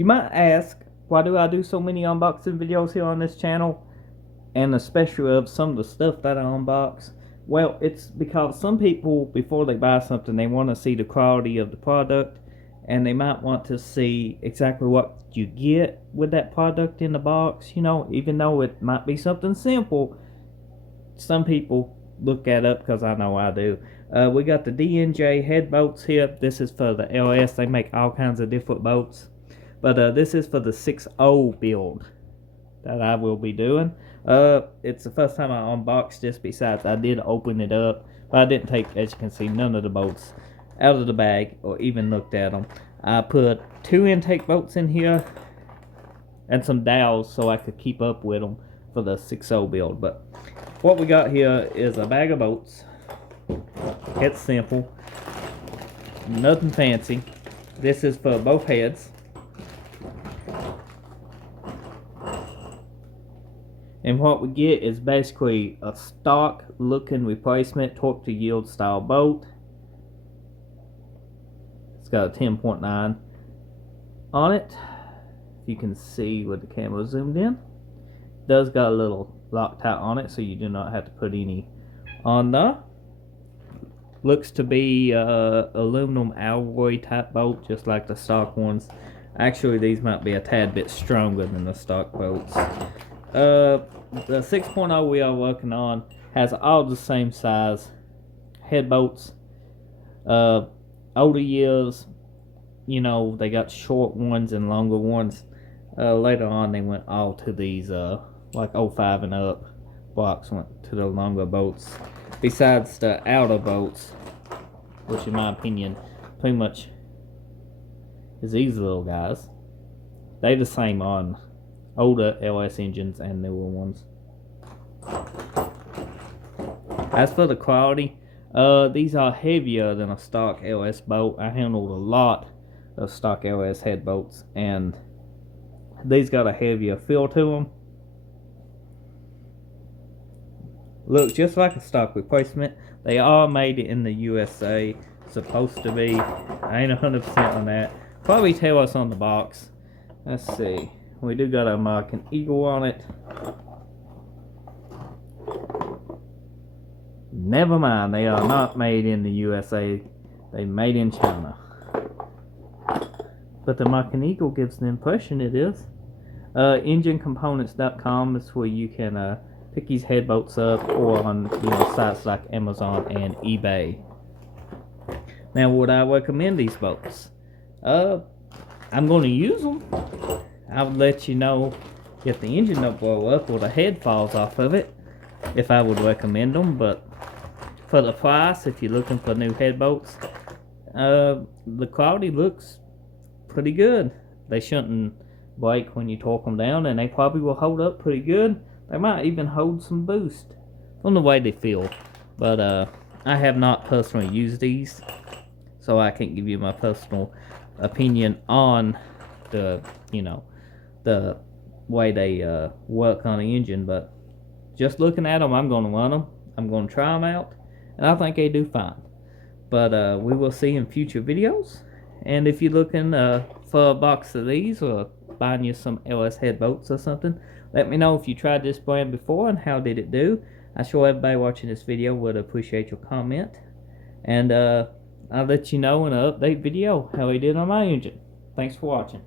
You might ask, why do I do so many unboxing videos here on this channel? And especially of some of the stuff that I unbox. Well, it's because some people, before they buy something, they want to see the quality of the product. And they might want to see exactly what you get with that product in the box. You know, even though it might be something simple, some people look that up, because I know I do. We got the Dnj Head Bolts here. This is for the LS. They make all kinds of different boats. But this is for the 6.0 build that I will be doing. It's the first time I unboxed this. Besides, I did open it up, but I didn't take, as you can see, none of the bolts out of the bag or even looked at them. I put 2 intake bolts in here and some dowels so I could keep up with them for the 6.0 build. But what we got here is a bag of bolts. It's simple, nothing fancy. This is for both heads. And what we get is basically a stock looking replacement torque to yield style boat. It's got a 10.9 on it. If you can see with the camera zoomed in. It does got a little Loctite on it, so you do not have to put any on there. Looks to be aluminum alloy type bolt, just like the stock ones. Actually, these might be a tad bit stronger than the stock bolts. The 6.0 we are working on has all the same size head bolts. Older years, you know, they got short ones and longer ones. Later on, they went all to these like 05 and up blocks, went to the longer bolts. Besides the outer bolts, which in my opinion pretty much is these little guys. They the same on older LS engines and newer ones. As for the quality, these are heavier than a stock LS boat. I handled a lot of stock LS head bolts, and these got a heavier feel to them. Look just like a stock replacement. They are made in the USA, supposed to be. I ain't 100% on that. Probably tell us on the box. Let's see. We do got a American Eagle on it. Never mind, they are not made in the USA. They made in China. But the American Eagle gives the impression it is. EngineComponents.com is where you can pick these head bolts up, or on sites like Amazon and eBay. Now, would I recommend these bolts? I'm going to use them. I would let you know if the engine don't blow up or the head falls off of it, if I would recommend them. But for the price, if you're looking for new head bolts, the quality looks pretty good. They shouldn't break when you torque them down, and they probably will hold up pretty good. They might even hold some boost from the way they feel. But I have not personally used these, so I can't give you my personal opinion on the the way they work on the engine. But just looking at them, I'm going to run them. I'm going to try them out, and I think they do fine. But we will see in future videos. And if you're looking for a box of these, or buying you some LS head bolts or something, let me know if you tried this brand before and how did it do. I'm sure everybody watching this video would appreciate your comment. And I'll let you know in an update video how he did on my engine. Thanks for watching.